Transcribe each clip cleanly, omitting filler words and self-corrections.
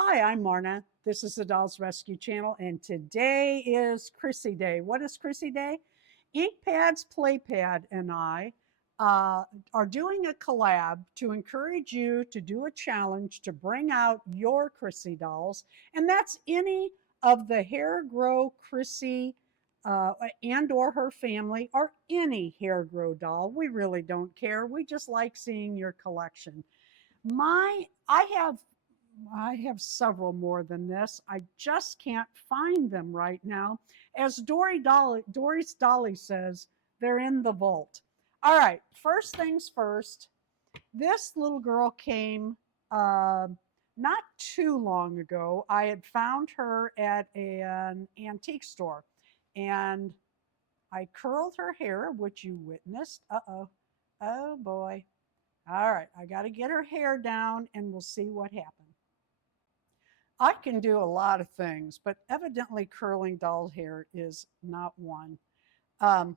Hi, I'm Marna. This is the Dolls Rescue Channel, and today is Crissy Day. What is Crissy Day? Inkpad's Playpad and I are doing a collab to encourage you to do a challenge to bring out your Crissy dolls, and that's any of the Hair Grow Crissy and or her family, or any Hair Grow doll. We really don't care. We just like seeing your collection. My I have several more than this. I just can't find them right now. As Doris Dolly says, they're in the vault. All right, first things first. This little girl came not too long ago. I had found her at an antique store, and I curled her hair, which you witnessed. Uh-oh. Oh, boy. All right, I got to get her hair down, and we'll see what happens. I can do a lot of things, but evidently curling doll hair is not one. Um,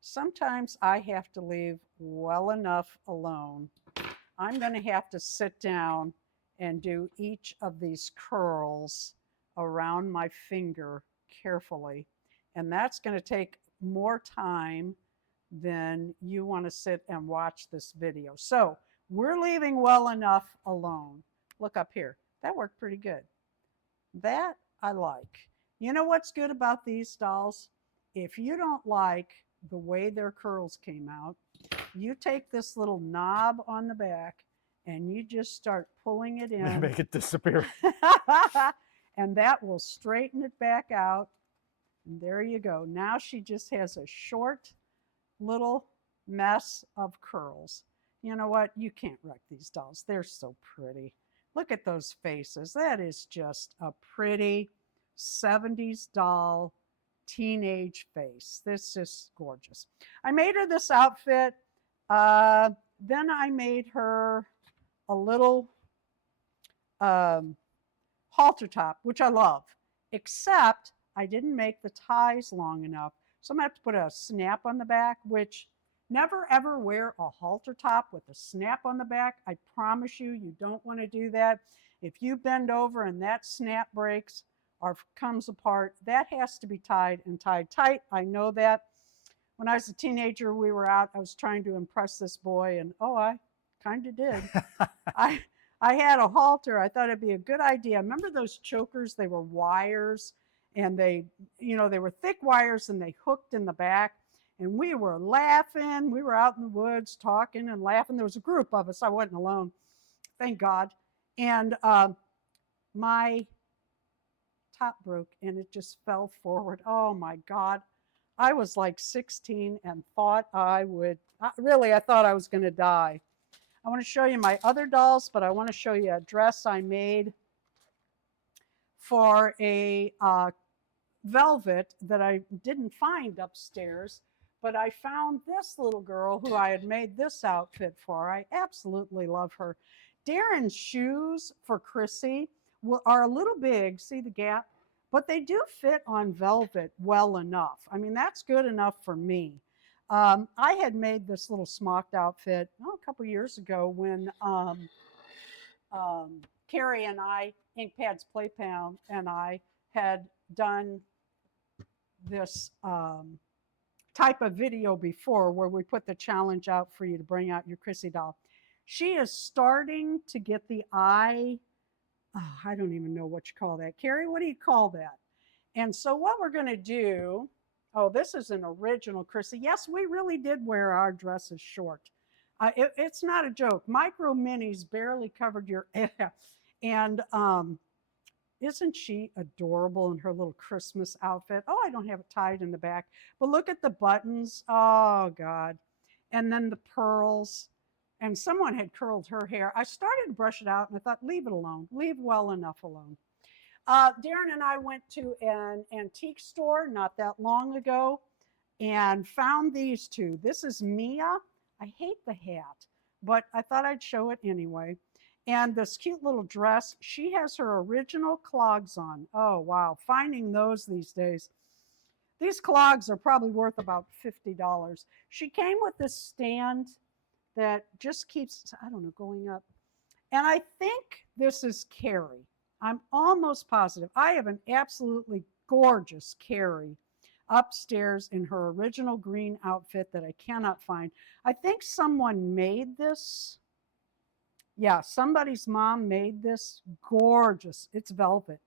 Sometimes I have to leave well enough alone. I'm going to have to sit down and do each of these curls around my finger carefully. And that's going to take more time than you want to sit and watch this video. So we're leaving well enough alone. Look up here. That worked pretty good. That I like. You know what's good about these dolls? If you don't like the way their curls came out, you take this little knob on the back and you just start pulling it in. Make it disappear. And that will straighten it back out. And there you go. Now she just has a short little mess of curls. You know what? You can't wreck these dolls. They're so pretty. Look at those faces. That is just a pretty 70s doll teenage face. This is gorgeous. I made her this outfit. Then I made her a little halter top, which I love, except I didn't make the ties long enough. So I'm going to have to put a snap on the back, which never ever wear a halter top with a snap on the back. I promise you, you don't want to do that. If you bend over and that snap breaks or comes apart, that has to be tied and tied tight. I know that. When I was a teenager, we were out. I was trying to impress this boy, and oh, I kind of did. I had a halter. I thought it'd be a good idea. Remember those chokers? They were wires, and they were thick wires, and they hooked in the back. And we were laughing. We were out in the woods talking and laughing. There was a group of us. I wasn't alone, thank God. And my top broke and it just fell forward. Oh my God. I was like 16 and thought I thought I was going to die. I want to show you my other dolls, but I want to show you a dress I made for a velvet that I didn't find upstairs. But I found this little girl who I had made this outfit for. I absolutely love her. Darren's shoes for Crissy are a little big, see the gap? But they do fit on velvet well enough. I mean, that's good enough for me. I had made this little smocked outfit a couple years ago when Carrie and I, Inkpad's Playpad and I, had done this type of video before where we put the challenge out for you to bring out your Crissy doll. She is starting to get the eye. Oh, I don't even know what you call that. Carrie, what do you call that? And so what we're going to do, oh, this is an original Crissy. Yes, we really did wear our dresses short. It's not a joke. Micro minis barely covered your ass. And isn't she adorable in her little Christmas outfit? Oh, I don't have it tied in the back. But look at the buttons. Oh, God. And then the pearls. And someone had curled her hair. I started to brush it out, and I thought, leave it alone. Leave well enough alone. Darren and I went to an antique store not that long ago and found these two. This is Mia. I hate the hat, but I thought I'd show it anyway. And this cute little dress, she has her original clogs on. Oh, wow. Finding those these days. These clogs are probably worth about $50. She came with this stand that just keeps, I don't know, going up. And I think this is Carrie. I'm almost positive. I have an absolutely gorgeous Carrie upstairs in her original green outfit that I cannot find. I think someone made this. Yeah, somebody's mom made this. Gorgeous. It's velvet.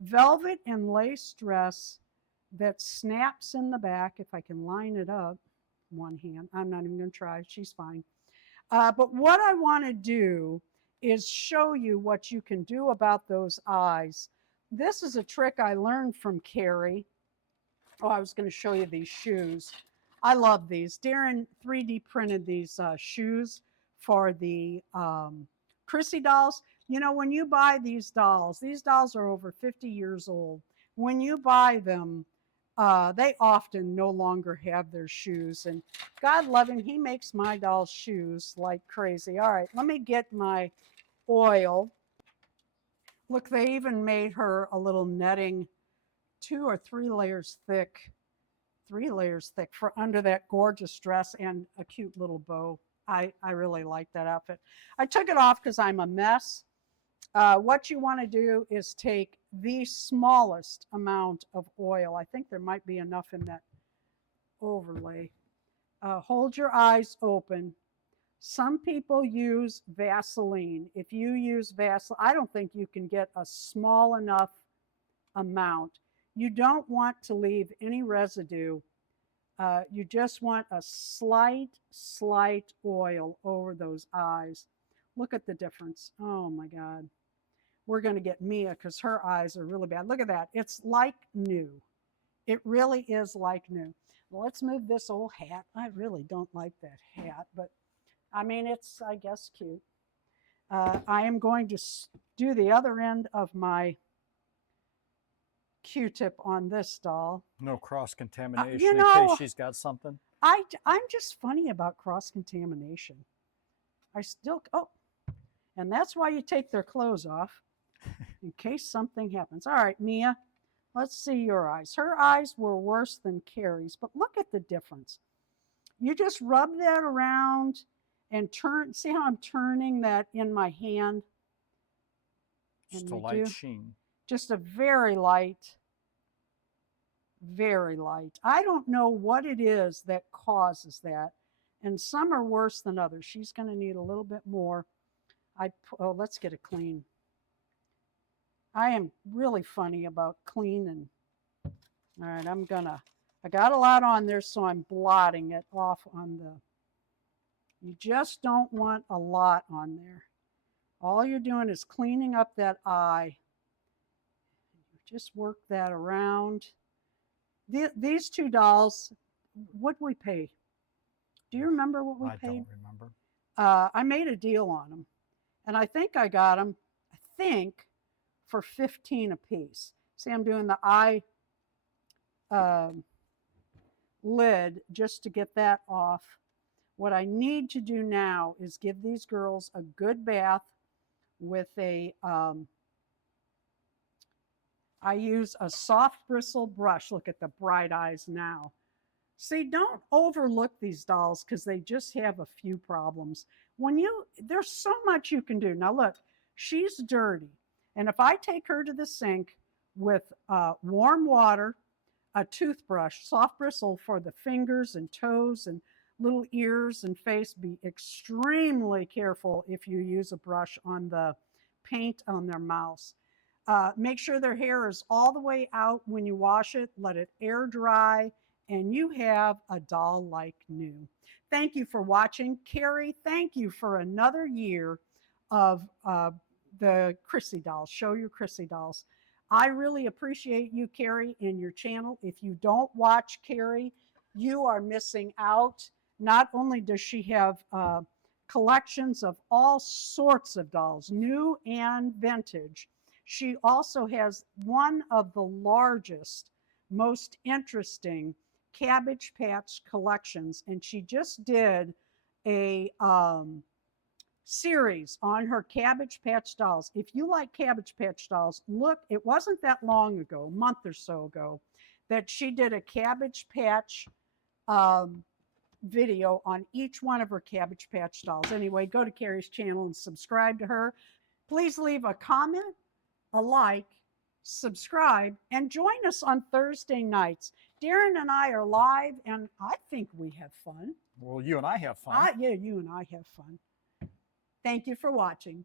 Velvet and lace dress that snaps in the back. If I can line it up, one hand. I'm not even going to try. She's fine. But what I want to do is show you what you can do about those eyes. This is a trick I learned from Carrie. Oh, I was going to show you these shoes. I love these. Darren 3D printed these shoes for the Crissy dolls. You know, when you buy these dolls are over 50 years old. When you buy them, they often no longer have their shoes. And God love him, he makes my doll's shoes like crazy. All right, let me get my oil. Look, they even made her a little netting, 2 or 3 layers thick, 3 layers thick for under that gorgeous dress and a cute little bow. I really like that outfit. I took it off because I'm a mess. What you want to do is take the smallest amount of oil. I think there might be enough in that overlay. Hold your eyes open. Some people use Vaseline. If you use Vaseline, I don't think you can get a small enough amount. You don't want to leave any residue. You just want a slight oil over those eyes. Look at the difference. Oh my God. We're going to get Mia because her eyes are really bad. Look at that. It's like new. It really is like new. Well, let's move this old hat. I really don't like that hat, but I mean, it's, I guess, cute. I am going to do the other end of my Q-tip on this doll. No cross-contamination you know, in case she's got something. I'm just funny about cross-contamination. I still, oh, and that's why you take their clothes off in case something happens. All right, Mia, let's see your eyes. Her eyes were worse than Carrie's, but look at the difference. You just rub that around and turn. See how I'm turning that in my hand? Just a light sheen. Just a very light. I don't know what it is that causes that. And some are worse than others. She's going to need a little bit more. Oh, let's get it clean. I am really funny about cleaning. All right, I got a lot on there, so I'm blotting it off on the, you just don't want a lot on there. All you're doing is cleaning up that eye. Just work that around. These 2 dolls, what did we pay? Do you remember what we paid? I don't remember. I made a deal on them, and I think I got them, for $15 a piece. See, I'm doing the eye lid just to get that off. What I need to do now is give these girls a good bath with a, I use a soft bristle brush. Look at the bright eyes now. See, don't overlook these dolls because they just have a few problems. There's so much you can do. Now look, she's dirty. And if I take her to the sink with warm water, a toothbrush, soft bristle for the fingers and toes and little ears and face, be extremely careful if you use a brush on the paint on their mouths. Make sure their hair is all the way out when you wash it. Let it air dry, and you have a doll like new. Thank you for watching. Carrie, thank you for another year of the Crissy dolls. Show your Crissy dolls. I really appreciate you, Carrie, and your channel. If you don't watch Carrie, you are missing out. Not only does she have collections of all sorts of dolls, new and vintage, she also has one of the largest, most interesting Cabbage Patch collections, and she just did a series on her Cabbage Patch dolls. If you like Cabbage Patch dolls, look, it wasn't that long ago, a month or so ago, that she did a Cabbage Patch video on each one of her Cabbage Patch dolls. Anyway, go to Carrie's channel and subscribe to her. Please leave a comment, a like, subscribe, and join us on Thursday nights. Darren and I are live, and I think we have fun. Well, you and I have fun. Yeah, you and I have fun. Thank you for watching.